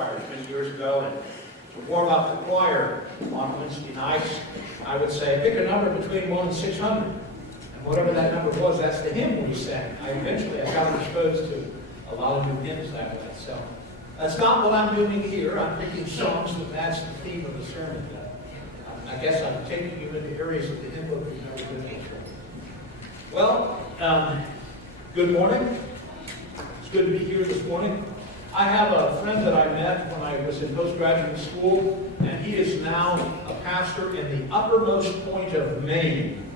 choirs many years ago, and to warm up the choir on Wednesday nights, I would say, pick a number between 1 and 600. And whatever that number was, that's the hymn we sang. I got exposed to a lot of new hymns that way. So that's not what I'm doing here. I'm picking songs that match the theme of the sermon today. I guess I'm taking you into areas of the hymn book we've never been before. Well, good morning. It's good to be here this morning. I have a friend that I met when I was in postgraduate school, and he is now a pastor in the uppermost point of Maine.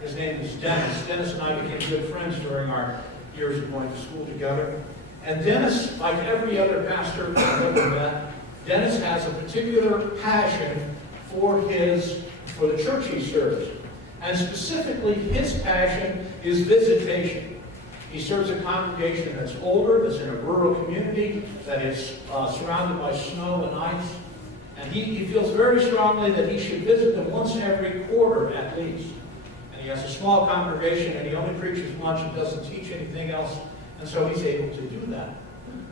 His name is Dennis. Dennis and I became good friends during our years of going to school together. And Dennis, like every other pastor I've ever met, Dennis has a particular passion for the church he serves. And specifically, his passion is visitation. He serves a congregation that's older, that's in a rural community, that is surrounded by snow and ice. And he feels very strongly that he should visit them once every quarter at least. And he has a small congregation, and he only preaches once and doesn't teach anything else. And so he's able to do that.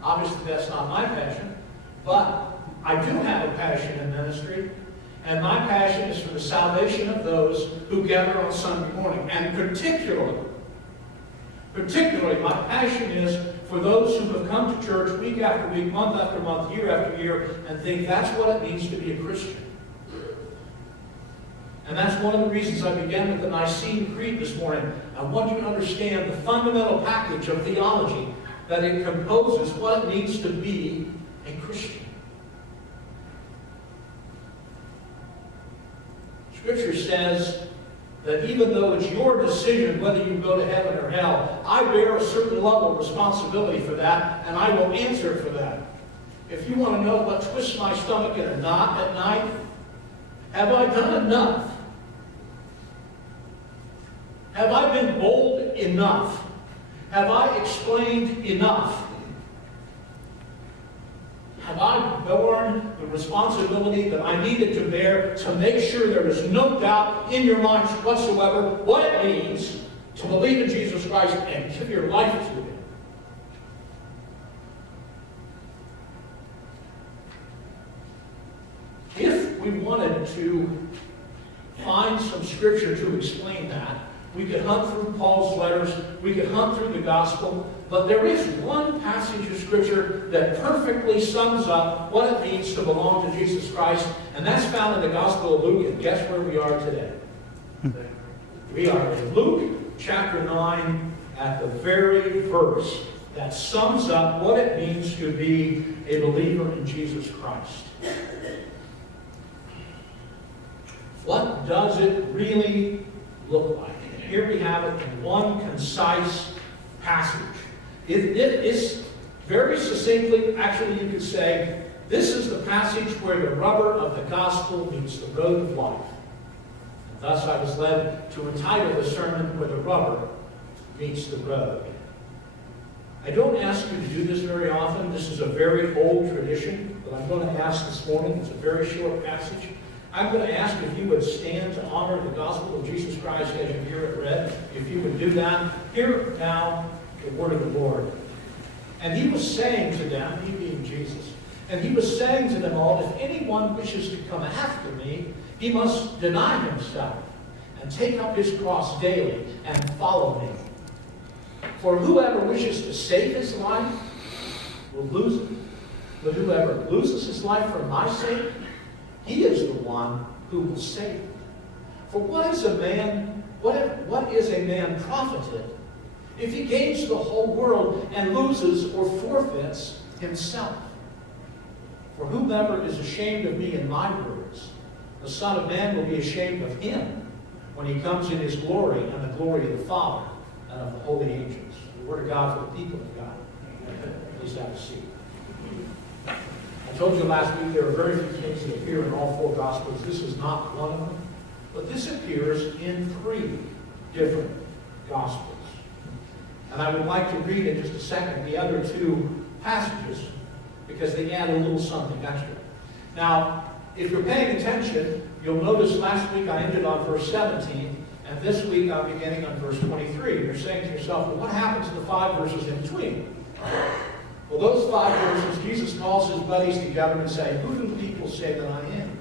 Obviously, that's not my passion, but I do have a passion in ministry. And my passion is for the salvation of those who gather on Sunday morning. And particularly, my passion is for those who have come to church week after week, month after month, year after year, and think that's what it means to be a Christian. And that's one of the reasons I began with the Nicene Creed this morning. I want you to understand the fundamental package of theology that it composes what it means to be a Christian. Scripture says that even though it's your decision whether you go to heaven or hell, I bear a certain level of responsibility for that, and I will answer for that. If you want to know what twists my stomach in a knot at night, have I done enough? Have I been bold enough? Have I explained enough? Have I borne the responsibility that I needed to bear to make sure there is no doubt in your minds whatsoever what it means to believe in Jesus Christ and give your life to Him? If we wanted to find some scripture to explain that, we could hunt through Paul's letters, we could hunt through the gospel, but there is one passage of Scripture that perfectly sums up what it means to belong to Jesus Christ, and that's found in the Gospel of Luke, and guess where we are today? We are in Luke chapter 9 at the very verse that sums up what it means to be a believer in Jesus Christ. What does it really look like? And here we have it in one concise passage. It is very succinctly, actually you could say, this is the passage where the rubber of the gospel meets the road of life. And thus I was led to entitle the sermon, Where the Rubber Meets the Road. I don't ask you to do this very often. This is a very old tradition, but I'm going to ask this morning. It's a very short passage. I'm going to ask if you would stand to honor the gospel of Jesus Christ as you hear it read. If you would do that, hear now the word of the Lord. And he was saying to them, he being Jesus, and he was saying to them all, if anyone wishes to come after me, he must deny himself and take up his cross daily and follow me. For whoever wishes to save his life will lose it. But whoever loses his life for my sake, he is the one who will save it. For what is a man profited if he gains the whole world and loses or forfeits himself? For whomever is ashamed of me and my words, the Son of Man will be ashamed of him when he comes in his glory and the glory of the Father and of the holy angels. The word of God for the people of God. Please have a seat. I told you last week there are very few things that appear in all four Gospels. This is not one of them. But this appears in 3 different Gospels. And I would like to read in just a second the other 2 passages because they add a little something extra. Now, if you're paying attention, you'll notice last week I ended on verse 17, and this week I'm beginning on verse 23. You're saying to yourself, well, what happened to the 5 verses in between? Well, those 5 verses, Jesus calls his buddies together and say, who do people say that I am?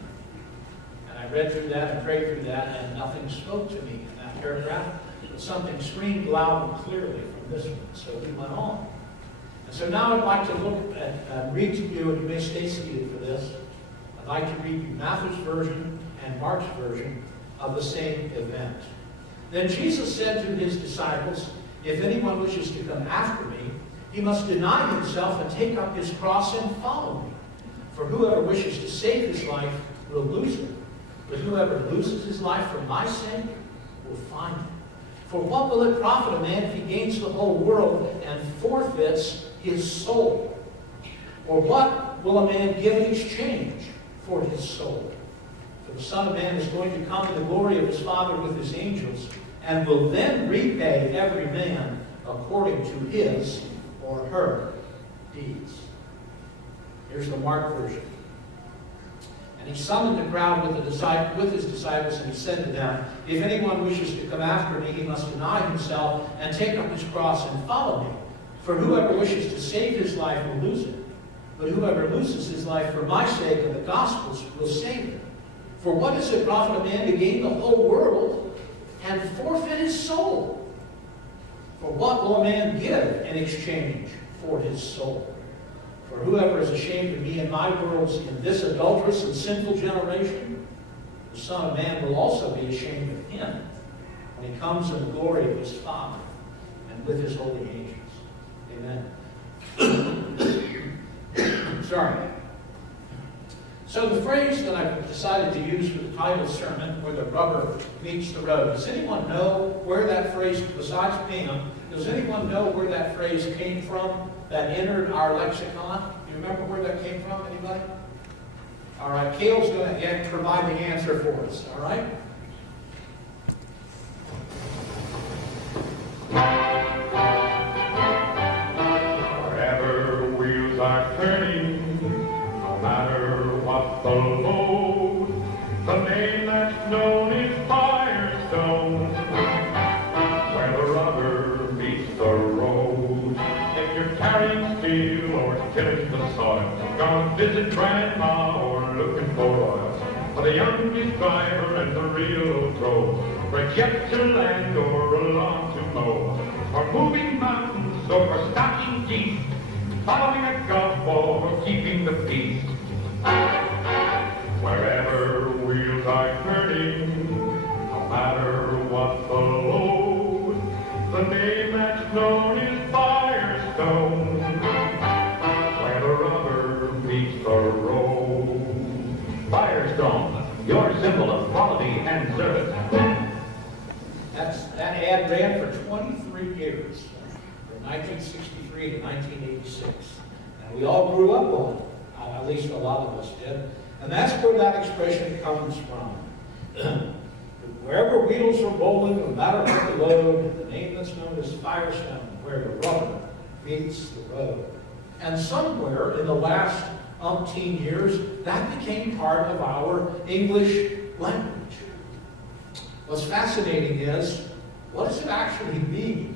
And I read through that and prayed through that, and nothing spoke to me in that paragraph, but something screamed loud and clearly from this one. So he went on. And so now I'd like to look at, read to you, and you may stay seated for this. I'd like to read you Matthew's version and Mark's version of the same event. Then Jesus said to his disciples, if anyone wishes to come after me, he must deny himself and take up his cross and follow me. For whoever wishes to save his life will lose it. But whoever loses his life for my sake will find it. For what will it profit a man if he gains the whole world and forfeits his soul? Or what will a man give in exchange for his soul? For the Son of Man is going to come in the glory of his Father with his angels, and will then repay every man according to his or her deeds. Here's the Mark version. And he summoned the crowd with his disciples, and he said to them, if anyone wishes to come after me, he must deny himself and take up his cross and follow me. For whoever wishes to save his life will lose it. But whoever loses his life for my sake and the gospel's will save it. For what does it profit a man to gain the whole world and forfeit his soul? For what will a man give in exchange for his soul? For whoever is ashamed of me and my words in this adulterous and sinful generation, the Son of Man will also be ashamed of him when he comes in the glory of his Father and with his holy angels. Amen. Sorry. So the phrase that I've decided to use for the title sermon, where the rubber meets the road, does anyone know where that phrase, besides Pam, does anyone know where that phrase came from that entered our lexicon? Do you remember where that came from? Anybody? All right, Cale's going to provide the answer for us, all right? Wherever wheels are turning, no matter what the load, the name that's known is Firestone. Where the rubber meets the road, if you're carrying steel or tilling the soil, gonna visit grandma or looking for oil, for the youngest driver and the real pro, for jet to land or a lawn to mow, for moving mountains or for stocking geese, following a golf ball or keeping the peace. Wherever wheels are turning, no matter what the load, the name that's known is Firestone. Where the rubber meets the road. Firestone, your symbol of quality and service. That ad ran for 23 years, from 1963 to 1986. And we all grew up on it, at least a lot of us did. And that's where that expression comes from. Wherever wheels are rolling, no matter what the load, the name that's known as Firestone, where the rubber meets the road. And somewhere in the last umpteen years, that became part of our English language. What's fascinating is, what does it actually mean?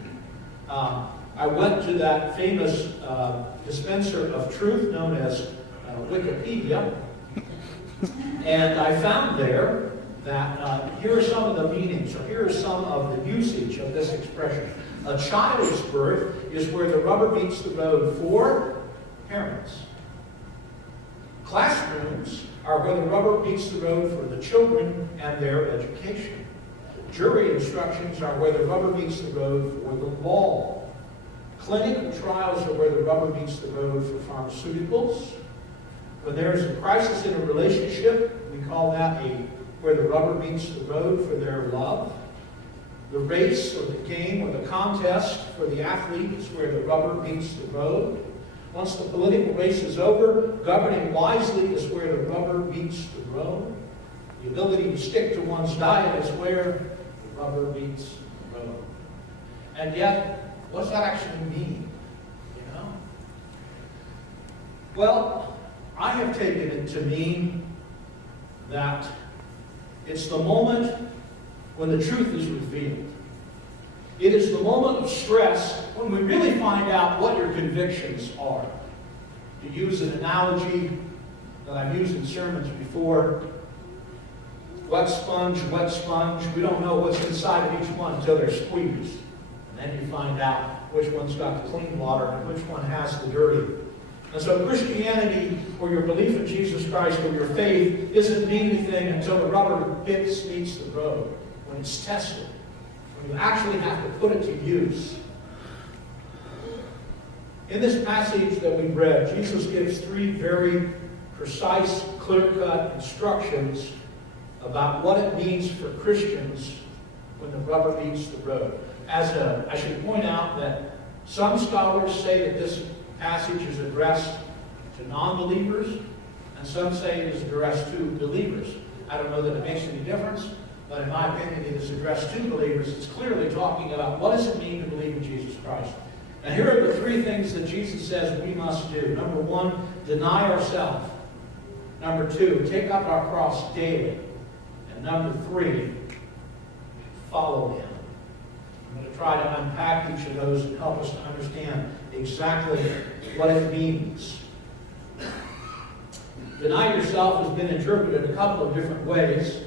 I went to that famous dispenser of truth known as Wikipedia, and I found there that here are some of the meanings, or here are some of the usage of this expression. A child's birth is where the rubber meets the road for parents. Classrooms are where the rubber meets the road for the children and their education. Jury instructions are where the rubber meets the road for the law. Clinical trials are where the rubber meets the road for pharmaceuticals. When there is a crisis in a relationship, we call that where the rubber meets the road for their love. The race or the game or the contest for the athlete is where the rubber meets the road. Once the political race is over, governing wisely is where the rubber meets the road. The ability to stick to one's diet is where the rubber meets the road. And yet, what does that actually mean? You know? Well, I have taken it to mean that it's the moment when the truth is revealed. It is the moment of stress when we really find out what your convictions are. to use an analogy that I've used in sermons before, wet sponge, we don't know what's inside of each one until they're squeezed. And then you find out which one's got the clean water and which one has the dirty. And so Christianity, or your belief in Jesus Christ, or your faith, isn't anything until the rubber meets the road, when it's tested, when you actually have to put it to use. In this passage that we read, Jesus gives 3 very precise, clear-cut instructions about what it means for Christians when the rubber meets the road. I should point out that some scholars say that this passage is addressed to non-believers, and some say it is addressed to believers. I don't know that it makes any difference, but in my opinion, it is addressed to believers. It's clearly talking about what does it mean to believe in Jesus Christ. And here are the 3 things that Jesus says we must do. Number 1, deny ourselves. Number 2, take up our cross daily. And number 3, follow Him. I'm going to try to unpack each of those and help us to understand exactly what it means. Deny yourself has been interpreted a couple of different ways.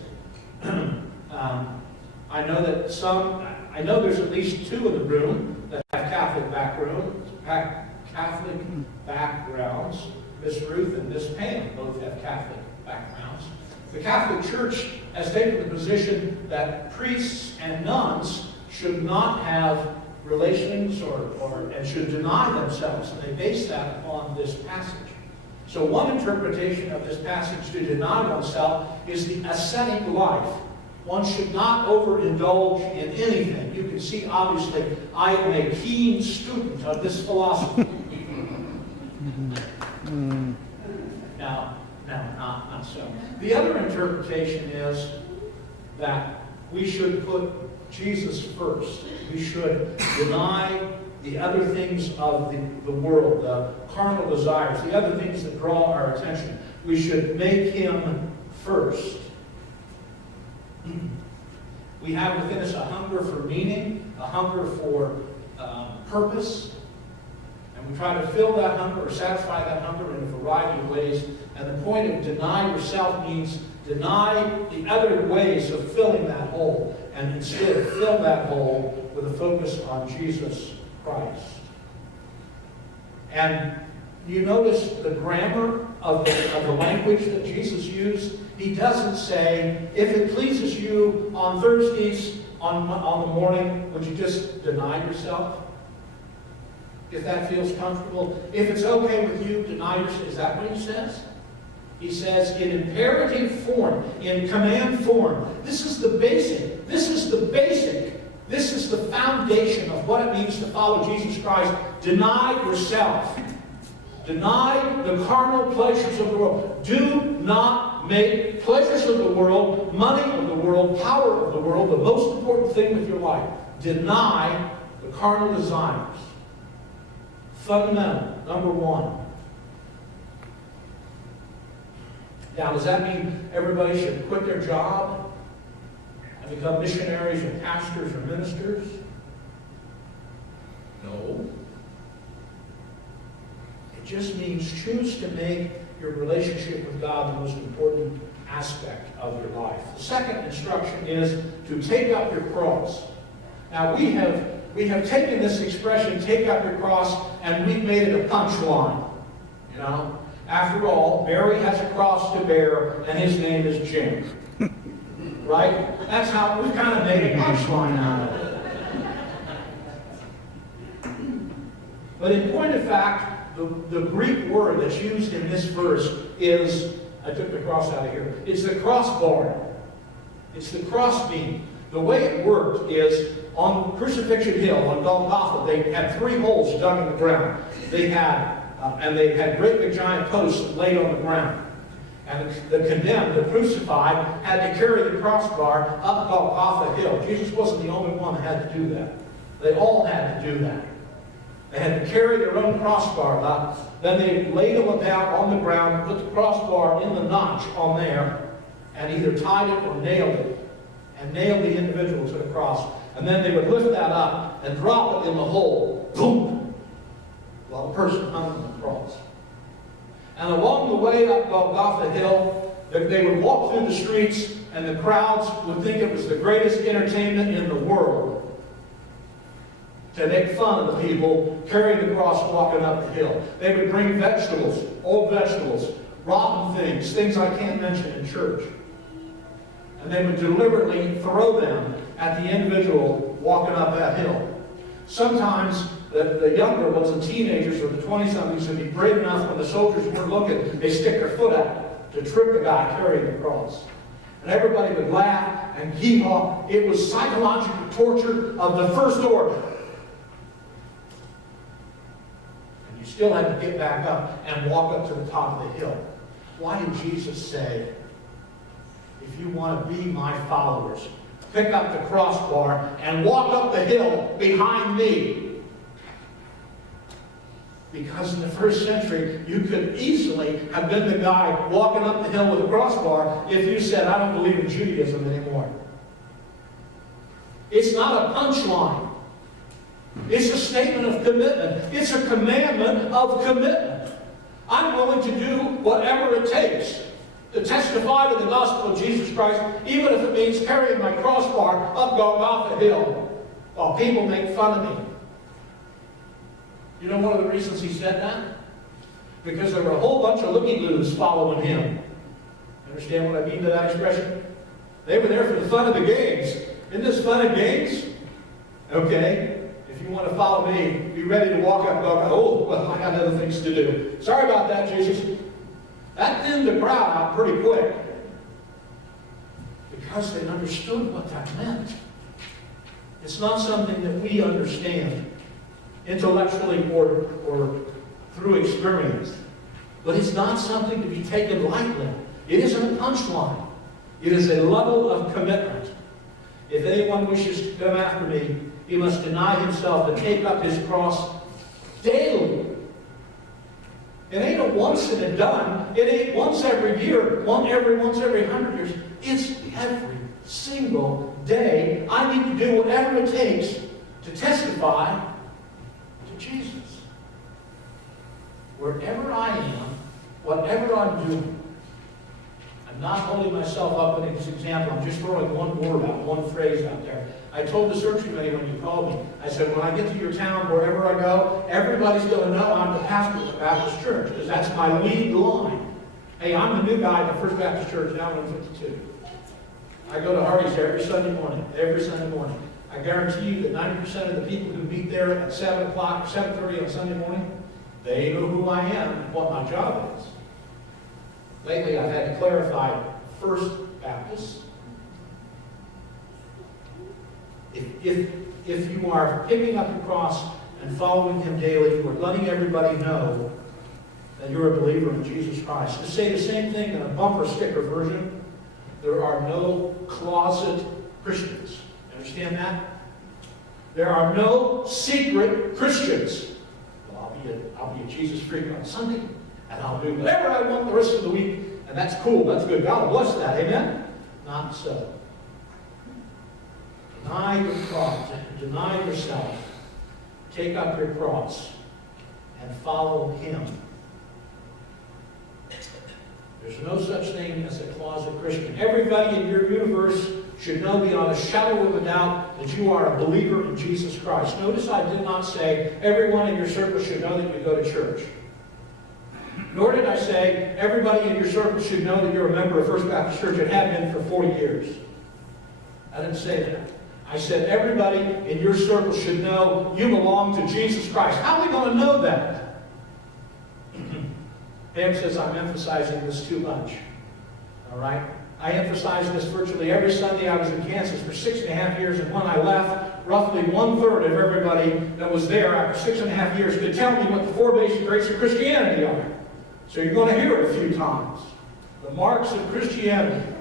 I know there's at least 2 in the room that have Catholic backgrounds. Miss Ruth and Miss Pam both have Catholic backgrounds. The Catholic Church has taken the position that priests and nuns should not have relations and should deny themselves, and they base that upon this passage. So one interpretation of this passage to deny oneself is the ascetic life. One should not overindulge in anything. You can see, obviously, I am a keen student of this philosophy. No, not so. The other interpretation is that we should put Jesus first. We should deny the other things of the world, the carnal desires, the other things that draw our attention. We should make Him first. We have within us a hunger for meaning, a hunger for purpose, and we try to fill that hunger or satisfy that hunger in a variety of ways. And the point of deny yourself means deny the other ways of filling that hole, and instead fill that hole with a focus on Jesus Christ. And you notice the grammar of the language that Jesus used. He doesn't say, if it pleases you on Thursdays on the morning, would you just deny yourself? If that feels comfortable. If it's okay with you, deny yourself. Is that what he says? He says in imperative form, in command form. This is the basic. This is the foundation of what it means to follow Jesus Christ. Deny yourself. Deny the carnal pleasures of the world. Do not make pleasures of the world, money of the world, power of the world, the most important thing with your life. Deny the carnal desires. Fundamental, number 1. Now, does that mean everybody should quit their job and become missionaries or pastors or ministers? No. It just means choose to make your relationship with God the most important aspect of your life. The second instruction is to take up your cross. Now, we have taken this expression, take up your cross, and we've made it a punchline. You know? After all, Barry has a cross to bear, and his name is Jim. Right? That's how we've kind of made a punchline out of it. But in point of fact, the Greek word that's used in this verse is, I took the cross out of here, it's the crossbar. It's the crossbeam. The way it worked is, on Crucifixion Hill, on Golgotha, they had 3 holes dug in the ground. They had great big giant posts laid on the ground. And the condemned, the crucified, had to carry the crossbar up Golgotha Hill. Jesus wasn't the only one that had to do that. They all had to do that. They had to carry their own crossbar up. Then they laid them down on the ground, put the crossbar in the notch on there, and either tied it or nailed it, and nailed the individual to the cross. And then they would lift that up and drop it in the hole. Boom! While the person hung on the cross. And along the way up Golgotha Hill, they would walk through the streets, and the crowds would think it was the greatest entertainment in the world to make fun of the people carrying the cross walking up the hill. They would bring vegetables, old vegetables, rotten things, things I can't mention in church. And they would deliberately throw them at the individual walking up that hill. Sometimes the younger ones, the teenagers or the 20-somethings, would be brave enough when the soldiers weren't looking, they stick their foot out to trip the guy carrying the cross. And everybody would laugh and hee-haw. It was psychological torture of the first order. And you still had to get back up and walk up to the top of the hill. Why did Jesus say, if you want to be my followers, pick up the crossbar and walk up the hill behind me? Because in the first century, you could easily have been the guy walking up the hill with a crossbar if you said, I don't believe in Judaism anymore. It's not a punchline. It's a statement of commitment. It's a commandment of commitment. I'm willing to do whatever it takes to testify to the gospel of Jesus Christ, even if it means carrying my crossbar up Golgotha Hill while people make fun of me. You know one of the reasons he said that? Because there were a whole bunch of looky-loos following him. Understand what I mean by that expression? They were there for the fun of the games. Isn't this fun and games? Okay. If you want to follow me, be ready to walk up Golgotha. Oh, well, I got other things to do. Sorry about that, Jesus. That thinned the crowd out pretty quick. Because they understood what that meant. It's not something that we understand intellectually or through experience. But it's not something to be taken lightly. It isn't a punchline. It is a level of commitment. If anyone wishes to come after me, he must deny himself and take up his cross daily. It ain't a once and a done. It ain't once every year, once every 100 years. It's every single day. I need to do whatever it takes to testify to Jesus. Wherever I am, whatever I'm doing, I'm not holding myself up in this example. I'm just throwing one word out, one phrase out there. I told the search committee when you called me, I said, when I get to your town, wherever I go, everybody's going to know I'm the pastor of the Baptist church, because that's my lead line. Hey, I'm the new guy at the First Baptist Church down in 52. I go to Hardy's every Sunday morning, I guarantee you that 90% of the people who meet there at 7 o'clock, 7:30 on Sunday morning, they know who I am and what my job is. Lately, I've had to clarify First Baptist. If you are picking up your cross and following him daily, you are letting everybody know that you're a believer in Jesus Christ. To say the same thing in a bumper sticker version, there are no closet Christians. Understand that? There are no secret Christians. Well, I'll be a Jesus freak on Sunday, and I'll do whatever I want the rest of the week, and that's cool, that's good. God bless that, amen? Not so. Deny your cross, deny yourself, take up your cross, and follow him. There's no such thing as a closet Christian. Everybody in your universe should know beyond a shadow of a doubt that you are a believer in Jesus Christ. Notice I did not say everyone in your circle should know that you go to church. Nor did I say everybody in your circle should know that you're a member of First Baptist Church and have been for 40 years. I didn't say that. I said everybody in your circle should know you belong to Jesus Christ. How are we going to know that? Pam says I'm emphasizing this too much. All right? I emphasize this virtually every Sunday. I was in Kansas for 6.5 years, and when I left, roughly 1/3 of everybody that was there after 6.5 years could tell me what the 4 basic traits of Christianity are. So you're going to hear it a few times. The marks of Christianity.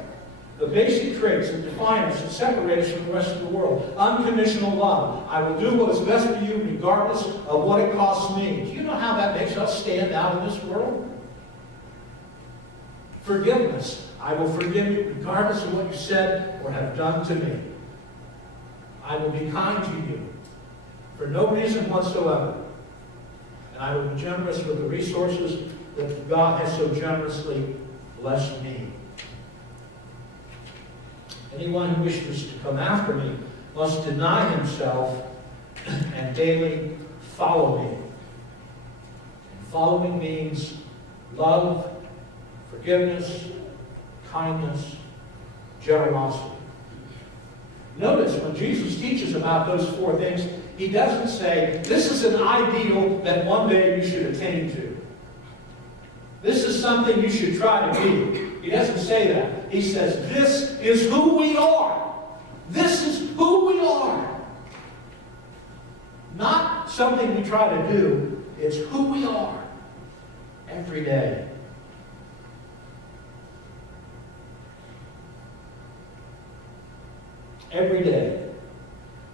The basic traits that define us and separate us from the rest of the world. Unconditional love. I will do what is best for you regardless of what it costs me. Do you know how that makes us stand out in this world? Forgiveness. I will forgive you regardless of what you said or have done to me. I will be kind to you for no reason whatsoever. And I will be generous with the resources that God has so generously blessed me. Anyone who wishes to come after me must deny himself and daily follow me. And following means love, forgiveness, kindness, generosity. Notice when Jesus teaches about those four things, he doesn't say, this is an ideal that one day you should attain to. This is something you should try to be. He doesn't say that. He says, this is who we are. This is who we are. Not something we try to do. It's who we are every day. Every day,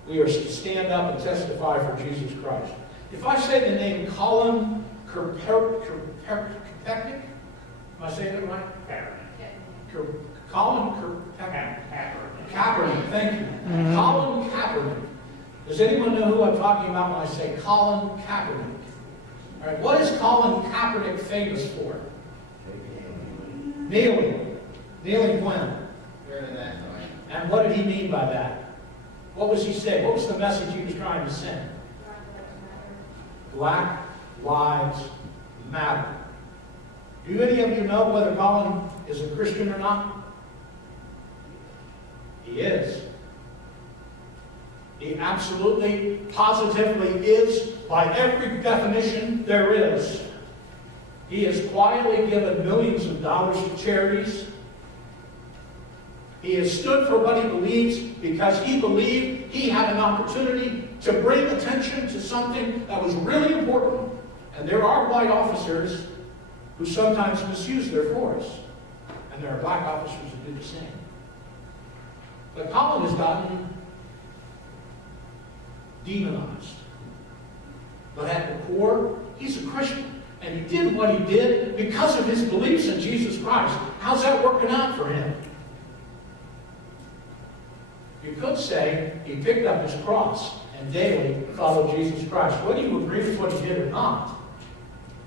we are to stand up and testify for Jesus Christ. If I say the name Colin Kaepernick, am I saying it right? Colin Kaepernick, thank you. Colin Kaepernick. Does anyone know who I'm talking about when I say Colin Kaepernick? All right, what is Colin Kaepernick famous for? Kneeling. Kneeling when? And what did he mean by that? What was he saying? What was the message he was trying to send? Black Lives Matter. Do any of you know whether Colin is a Christian or not? He is. He absolutely, positively is, by every definition there is. He has quietly given millions of dollars to charities. He has stood for what he believes because he believed he had an opportunity to bring attention to something that was really important. And there are white officers who sometimes misuse their force. And there are black officers who do the same. But Colin has gotten demonized. But at the core, he's a Christian. And he did what he did because of his beliefs in Jesus Christ. How's that working out for him? You could say he picked up his cross and daily followed Jesus Christ. Whether you agree with what he did or not,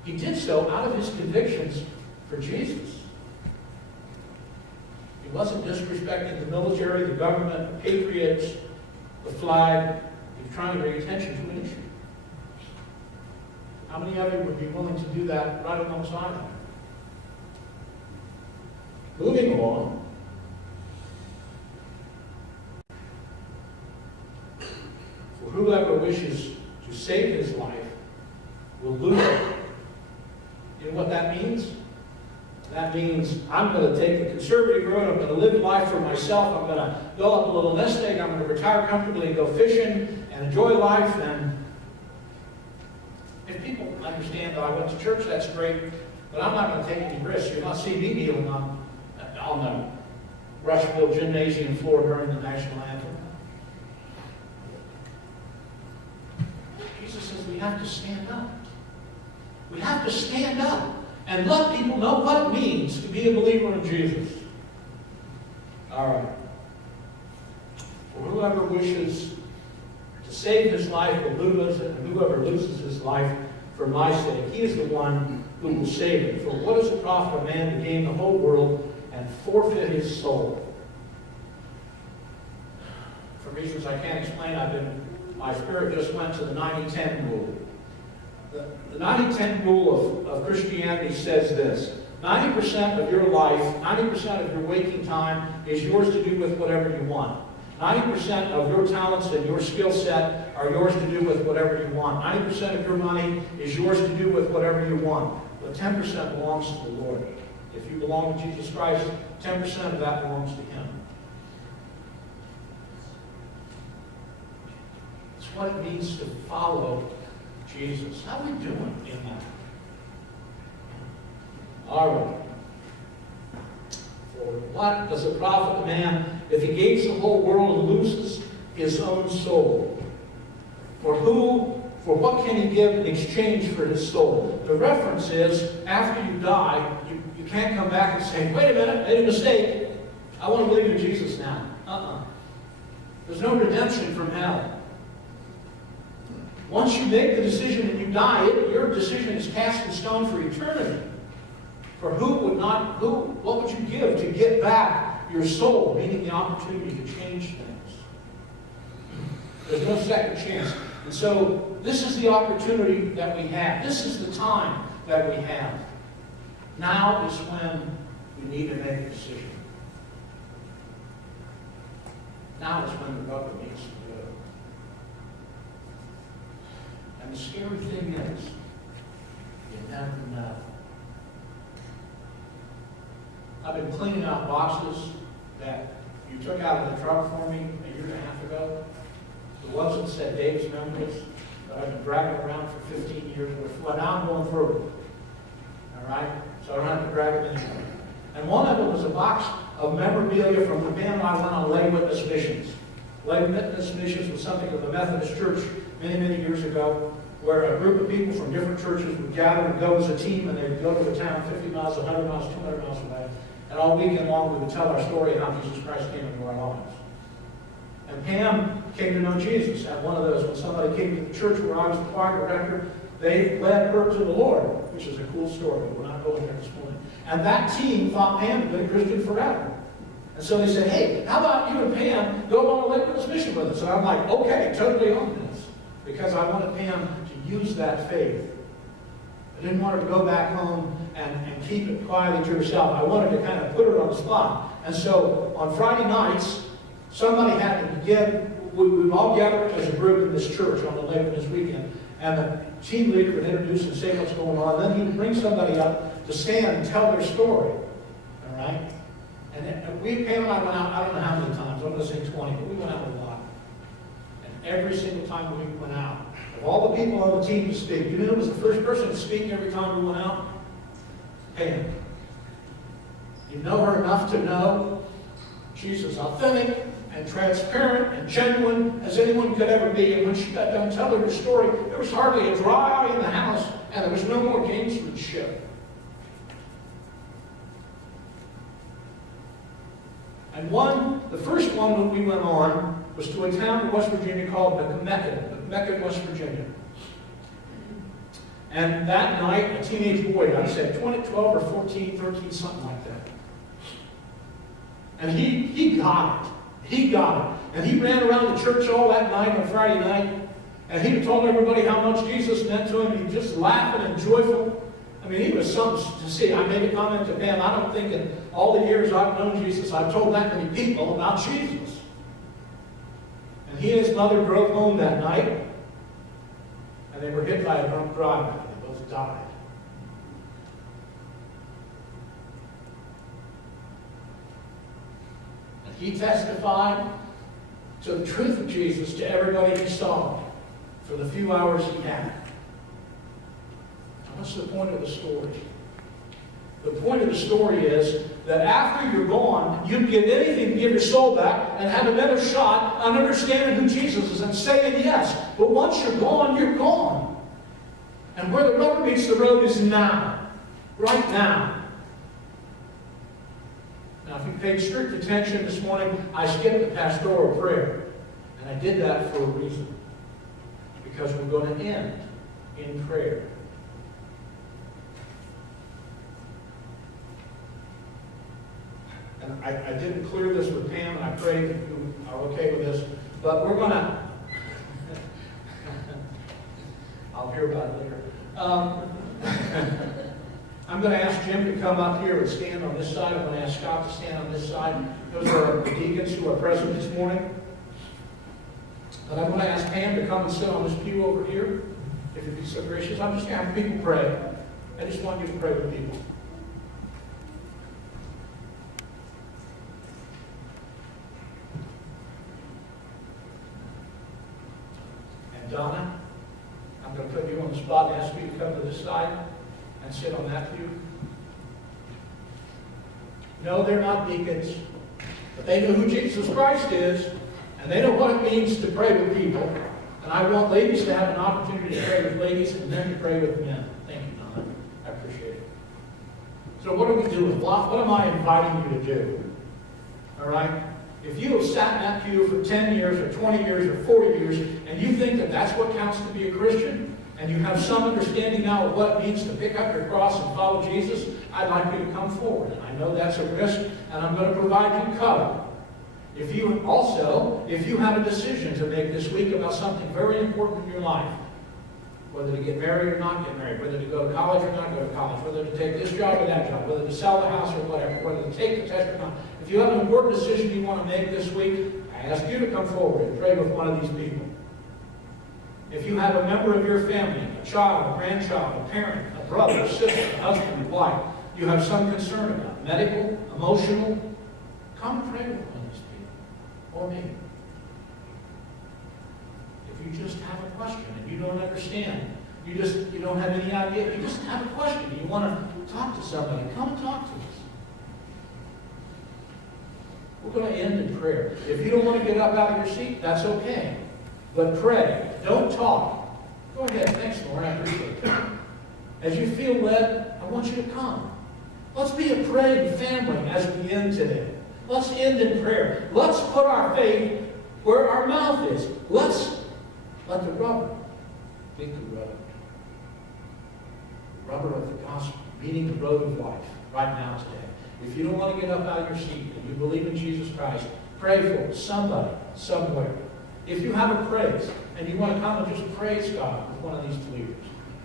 he did so out of his convictions for Jesus. He wasn't disrespecting the military, the government, the patriots, the flag. He was trying to bring attention to an issue. How many of you would be willing to do that right alongside him? Moving along. For whoever wishes to save his life will lose it. You know what that means? That means I'm going to take the conservative road. I'm going to live life for myself. I'm going to build up a little nest egg. I'm going to retire comfortably and go fishing and enjoy life. And if people understand that I went to church, that's great. But I'm not going to take any risks. You'll not see me kneeling on the Rushville gymnasium floor during the national anthem. Jesus says we have to stand up. We have to stand up and let people know what it means to be a believer in Jesus. All right. For whoever wishes to save his life will lose it, and whoever loses his life for my sake, he is the one who will save it. For what does it profit a man to gain the whole world and forfeit his soul? For reasons I can't explain, my spirit just went to the 90-10 rule. The 90-10 rule of Christianity says this: 90% of your life, 90% of your waking time is yours to do with whatever you want. 90% of your talents and your skill set are yours to do with whatever you want. 90% of your money is yours to do with whatever you want. But 10% belongs to the Lord. If you belong to Jesus Christ, 10% of that belongs to Him. It's what it means to follow Jesus. How are we doing in that? All right. For what does it profit a man if he gains the whole world and loses his own soul? For what can he give in exchange for his soul? The reference is, after you die, you can't come back and say, wait a minute, I made a mistake. I want to believe in Jesus now. There's no redemption from hell. Once you make the decision and you die, your decision is cast in stone for eternity. For what would you give to get back your soul, meaning the opportunity to change things? There's no second chance. And so this is the opportunity that we have. This is the time that we have. Now is when we need to make a decision. Now is when the rubber needs to go. And the scary thing is, you never know. I've been cleaning out boxes that you took out of the truck for me a year and a half ago. The ones that said Dave's Memories that I've been dragging around for 15 years. Well, now I'm going through them. All right? So I don't have to drag them anymore. And one of them was a box of memorabilia from the band I went on Lay Witness Missions. Lay Witness Missions was something of the Methodist Church many, many years ago, where a group of people from different churches would gather and go as a team, and they'd go to a town 50 miles, 100 miles, 200 miles away. And all weekend long, we would tell our story of how Jesus Christ came into our lives. And Pam came to know Jesus at one of those. When somebody came to the church where I was the choir director, they led her to the Lord, which is a cool story, but we're not going there this morning. And that team thought Pam had been a Christian forever. And so they said, hey, how about you and Pam go on a Lake Witness mission with us? And I'm like, okay, totally on this. Because I wanted Pam to use that faith. I didn't want her to go back home and keep it quietly to herself. I wanted to kind of put her on the spot. And so on Friday nights, somebody had to we would all gather as a group in this church on the Lake this weekend. And the team leader would introduce and say what's going on. Then he would bring somebody up to stand and tell their story. All right? And Pam and I went out, I don't know how many times, I'm going to say 20, but we went out a lot. And every single time we went out, of all the people on the team to speak, you know who was the first person to speak every time we went out? Pam. You know her enough to know she's as authentic and transparent and genuine as anyone could ever be. And when she got done telling her story, there was hardly a dry eye in the house, and there was no more gamesmanship. And the first one that we went on was to a town in West Virginia called Mecca, West Virginia. And that night, a teenage boy, I said 12 or 14, 13, something like that. And he got it. He got it. And he ran around the church all that night on Friday night. And he told everybody how much Jesus meant to him. He was just laughing and joyful. I mean, he was something to see. I made a comment to Pam. I don't think in all the years I've known Jesus, I've told that many people about Jesus. And he and his mother drove home that night. And they were hit by a drunk driver. They both died. And he testified to the truth of Jesus to everybody he saw for the few hours he had. What's the point of the story? The point of the story is that after you're gone, you'd give anything to give your soul back and have another shot on understanding who Jesus is and saying yes. But once you're gone, you're gone. And where the rubber meets the road is now. Right now. Now, if you paid strict attention this morning, I skipped the pastoral prayer. And I did that for a reason. Because we're going to end in prayer. And I didn't clear this with Pam, and I pray that you are okay with this. But we're going to... I'll hear about it later. I'm going to ask Jim to come up here and stand on this side. I'm going to ask Scott to stand on this side. Those are the deacons who are present this morning. But I'm going to ask Pam to come and sit on this pew over here, if you'd be so gracious. I'm just going to have people pray. I just want you to pray with people. And Donna, I'm going to put you on the spot and ask you to come to this side and sit on that pew. No, they're not deacons, but they know who Jesus Christ is, and they know what it means to pray with people. And I want ladies to have an opportunity to pray with ladies and men to pray with men. Thank you, Donna. I appreciate it. So what are we doing? What am I inviting you to do? All right? If you have sat in that pew for 10 years or 20 years or 40 years and you think that that's what counts to be a Christian, and you have some understanding now of what it means to pick up your cross and follow Jesus, I'd like you to come forward. I know that's a risk, and I'm going to provide you cover. If you have a decision to make this week about something very important in your life, whether to get married or not get married, whether to go to college or not go to college, whether to take this job or that job, whether to sell the house or whatever, whether to take the test or not, if you have an important decision you want to make this week, I ask you to come forward and pray with one of these people. If you have a member of your family, a child, a grandchild, a parent, a brother, a sister, a husband, a wife, you have some concern about, medical, emotional, come pray with one of these people, or me. If you just have a question and you don't understand, you don't have any idea, you just have a question, you want to talk to somebody, come and talk to us. We're going to end in prayer. If you don't want to get up out of your seat, that's okay. But pray. Don't talk. Go ahead. Thanks, Lord. I appreciate it. As you feel led, I want you to come. Let's be a praying family as we end today. Let's end in prayer. Let's put our faith where our mouth is. Let's let the rubber meet the road. The rubber of the gospel meeting the road of life right now today. If you don't want to get up out of your seat and you believe in Jesus Christ, pray for somebody, somewhere. If you have a praise and you want to come and just praise God with one of these believers,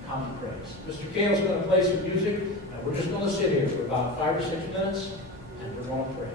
come and praise. Mr. Cale's going to play some music, and we're just going to sit here for about 5 or 6 minutes, and we're going to pray.